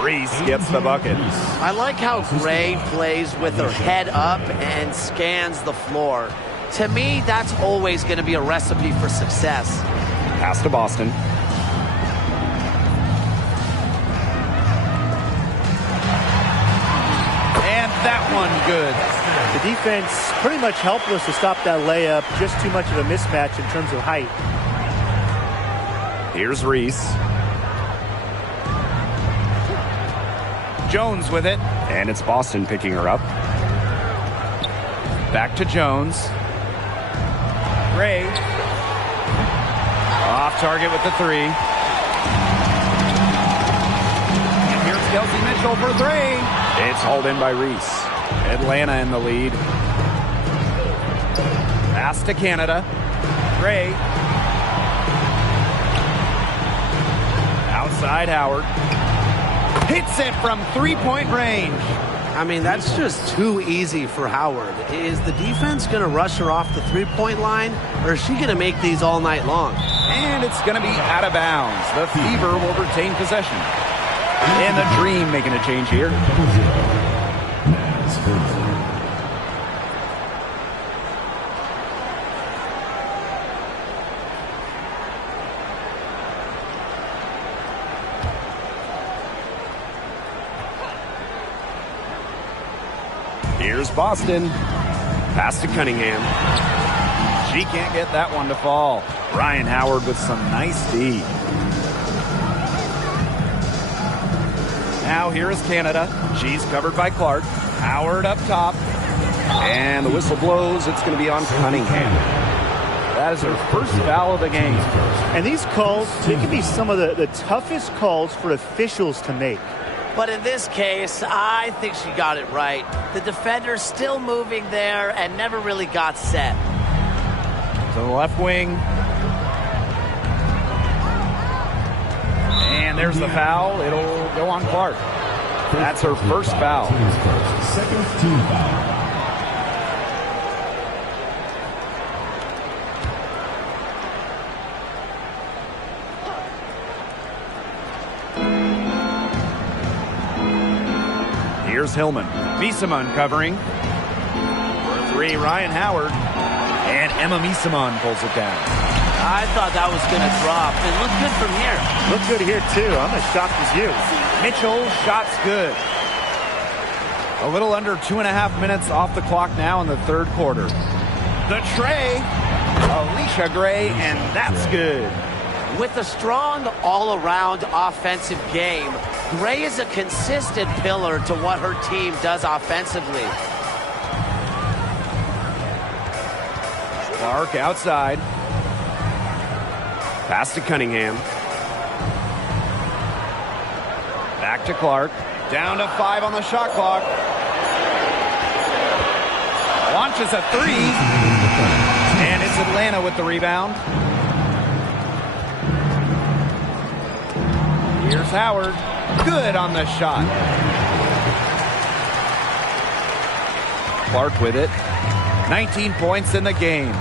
Reese gets the bucket. I like how Gray plays with her head up and scans the floor. To me, that's always going to be a recipe for success. Pass to Boston. And that one good. The defense pretty much helpless to stop that layup. Just too much of a mismatch in terms of height. Here's Reese. Jones with it. And it's Boston picking her up. Back to Jones. Gray. Off target with the three. And here's Kelsey Mitchell for three. It's hauled in by Reese. Atlanta in the lead. Pass to Canada. Gray. Outside Howard. Hits it from three-point range. I mean, that's just too easy for Howard. Is the defense going to rush her off the three-point line, or is she going to make these all night long? And it's going to be out of bounds. The Fever will retain possession. And the Dream making a change here. Here's Boston. Pass to Cunningham. She can't get that one to fall. Ryan Howard with some nice D. Now here is Canada. She's covered by Clark. Howard up top. And the whistle blows. It's going to be on Cunningham. That is her first foul of the game. And these calls, they can be some of the toughest calls for officials to make. But in this case, I think she got it right. The defender's still moving there and never really got set. To the left wing. And there's the foul. It'll go on Clark. That's her first foul. Second team foul. Here's Hillman. Misamon covering. For three, Ryan Howard. And Emma Misamon pulls it down. I thought that was going to drop. It looked good from here. Looked good here, too. I'm as shocked as you. Mitchell, shot's good. A little under 2.5 minutes off the clock now in the third quarter. The tray. Alicia Gray, and that's good. With a strong all-around offensive game, Gray is a consistent pillar to what her team does offensively. Clark outside. Pass to Cunningham. Back to Clark. Down to 5 on the shot clock. Launches a three. And it's Atlanta with the rebound. Here's Howard. Good on the shot. Clark with it. 19 points in the game.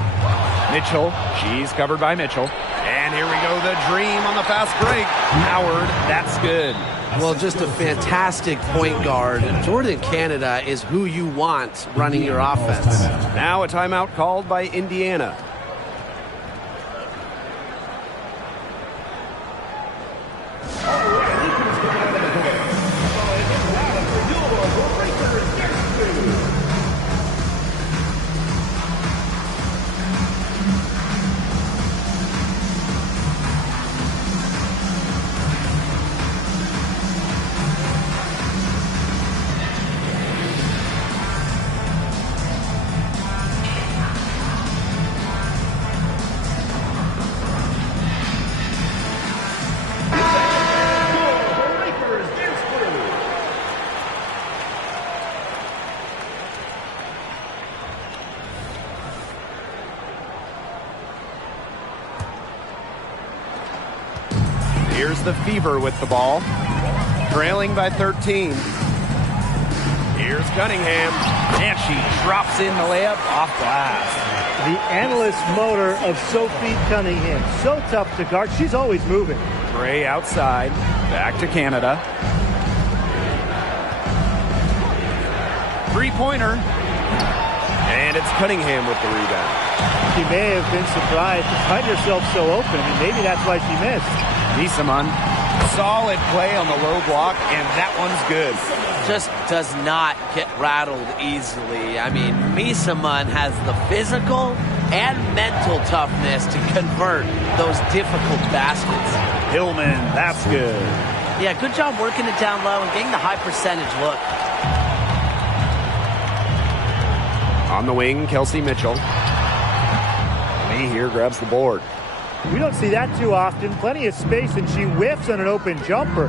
Mitchell. She's covered by Mitchell. And here we go, the Dream on the fast break. Howard, that's good. Well, just a fantastic point guard. Jordan Canada is who you want running your offense. Now a timeout called by Indiana. Here's the Fever with the ball. Trailing by 13. Here's Cunningham. And she drops in the layup off glass. The analyst motor of Sophie Cunningham. So tough to guard. She's always moving. Gray outside. Back to Canada. Three-pointer. And it's Cunningham with the rebound. She may have been surprised to find herself so open, and maybe that's why she missed. Misamon, solid play on the low block, and that one's good. Just does not get rattled easily. I mean, Misamon has the physical and mental toughness to convert those difficult baskets. Hillman, that's good. Yeah, good job working it down low and getting the high percentage look. On the wing, Kelsey Mitchell. She here grabs the board. We don't see that too often. Plenty of space, and she whiffs on an open jumper.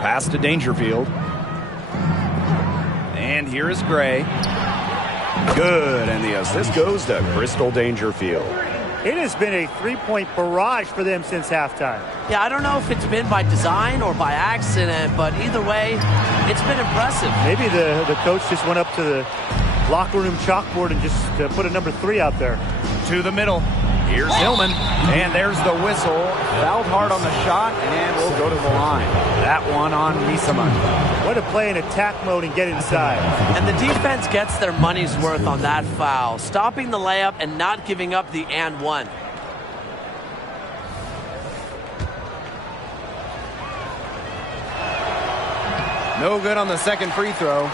Pass to Dangerfield. And here is Gray. Good, and the assist goes to Crystal Dangerfield. It has been a three-point barrage for them since halftime. Yeah, I don't know if it's been by design or by accident, but either way, it's been impressive. Maybe the coach just went up to the locker room chalkboard and just put a number 3 out there. To the middle. Here's Hillman. And there's the whistle. Fouled hard on the shot, and we'll go to the line. That one on Misaman. Way to play in attack mode and get inside. And the defense gets their money's worth on that foul, stopping the layup and not giving up the and one. No good on the second free throw.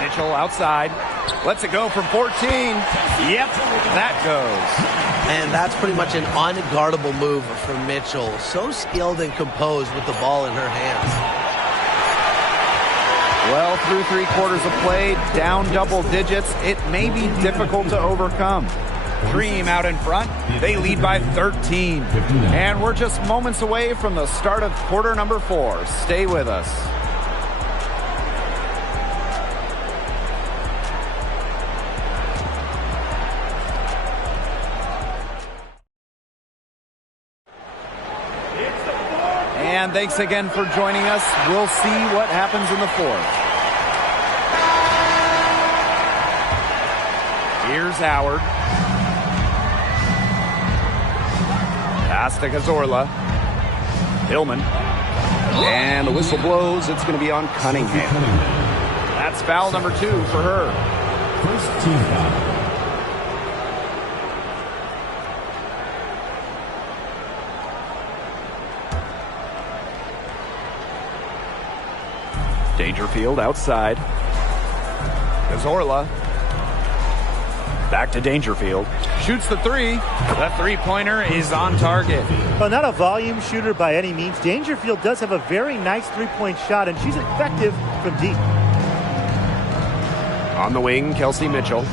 Mitchell outside. Lets it go from 14. Yep, that goes. And that's pretty much an unguardable move from Mitchell. So skilled and composed with the ball in her hands. Well, through 3 quarters of play, down double digits, it may be difficult to overcome. Dream out in front. They lead by 13. And we're just moments away from the start of quarter number 4. Stay with us. And thanks again for joining us. We'll see what happens in the 4th. Here's Howard. Pass to Cazorla. Hillman. And the whistle blows. It's going to be on Cunningham. That's foul number 2 for her. First team foul. Dangerfield outside. Cazorla. Back to Dangerfield. Shoots the 3. The three-pointer is on target. Well, not a volume shooter by any means. Dangerfield does have a very nice three-point shot, and she's effective from deep. On the wing, Kelsey Mitchell.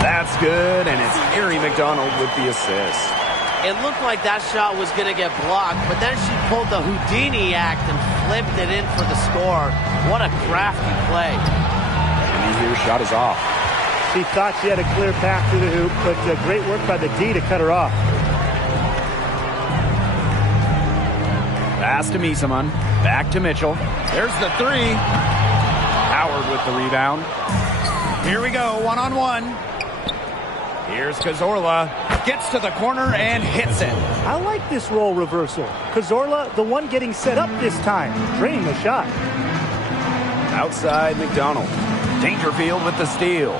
That's good, and it's Erie McDonald with the assist. It looked like that shot was going to get blocked, but then she pulled the Houdini act and flipped it in for the score. What a crafty play. And here, shot is off. She thought she had a clear path to the hoop, but great work by the D to cut her off. Pass to Misaman. Back to Mitchell. There's the 3. Howard with the rebound. Here we go, one-on-one. Here's Cazorla. Gets to the corner and hits it. I like this role reversal. Cazorla, the one getting set up this time, draining the shot. Outside McDonald. Dangerfield with the steal.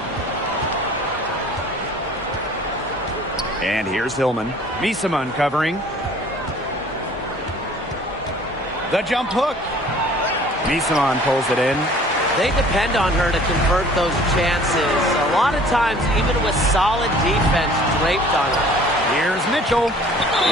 And here's Hillman. Misaman covering. The jump hook. Misaman pulls it in. They depend on her to convert those chances. A lot of times, even with solid defense draped on her. Here's Mitchell.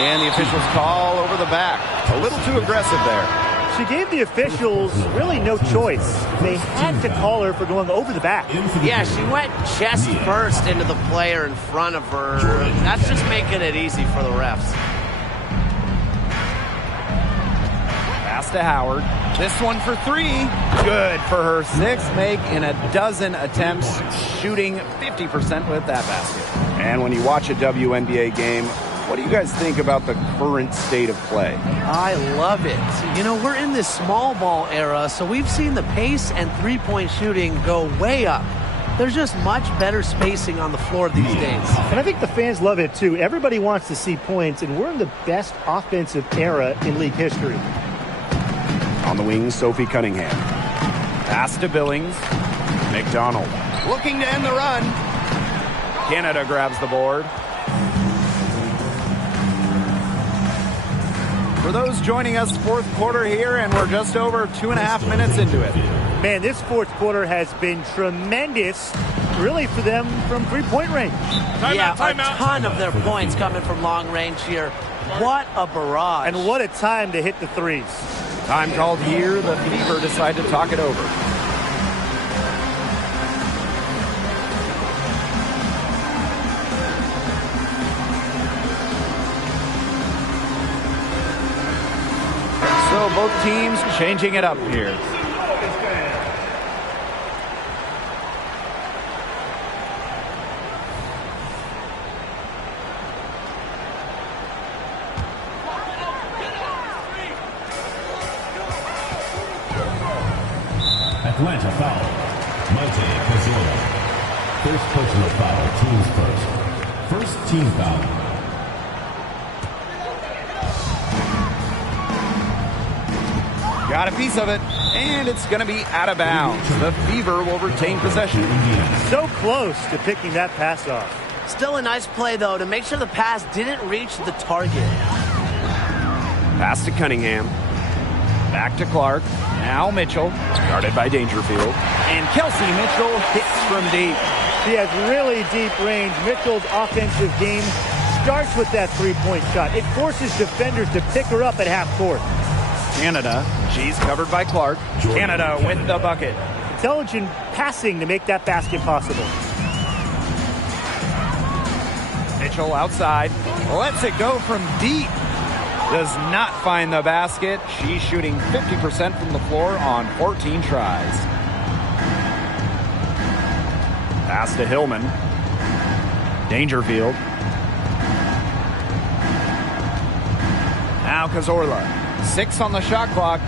And the officials call over the back. A little too aggressive there. She gave the officials really no choice. They had to call her for going over the back. Yeah, she went chest first into the player in front of her. That's just making it easy for the refs. Pass to Howard. This one for 3. Good for her 6th make in a dozen attempts, shooting 50% with that basket. And when you watch a WNBA game, what do you guys think about the current state of play? I love it. You know, we're in this small ball era, so we've seen the pace and three-point shooting go way up. There's just much better spacing on the floor these days. And I think the fans love it, too. Everybody wants to see points, and we're in the best offensive era in league history. On the wing, Sophie Cunningham. Pass to Billings. McDonald. Looking to end the run. Canada grabs the board. For those joining us, 4th quarter here, and we're just over 2.5 minutes into it. Man, this 4th quarter has been tremendous, really, for them from three-point range. A ton of their points coming from long range here. What a barrage. And what a time to hit the threes. Time called here. The Fever decide to talk it over. So both teams changing it up here. Atlanta foul. Monte Cazorla. First personal foul, teams first. First team foul. Got a piece of it, and it's going to be out of bounds. The Fever will retain possession. So close to picking that pass off. Still a nice play, though, to make sure the pass didn't reach the target. Pass to Cunningham. Back to Clark. Now Mitchell, guarded by Dangerfield. And Kelsey Mitchell hits from deep. He has really deep range. Mitchell's offensive game starts with that three-point shot. It forces defenders to pick her up at half court. Canada, she's covered by Clark. Canada with the bucket. Intelligent passing to make that basket possible. Mitchell outside. Lets it go from deep. Does not find the basket. She's shooting 50% from the floor on 14 tries. Pass to Hillman. Dangerfield. Now Cazorla. 6 on the shot clock.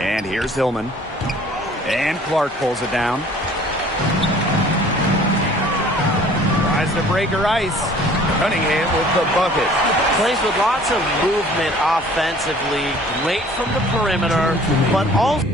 And here's Hillman. And Clark pulls it down. Tries to break her ice. Cunningham with the bucket. Plays with lots of movement offensively. Great from the perimeter, but also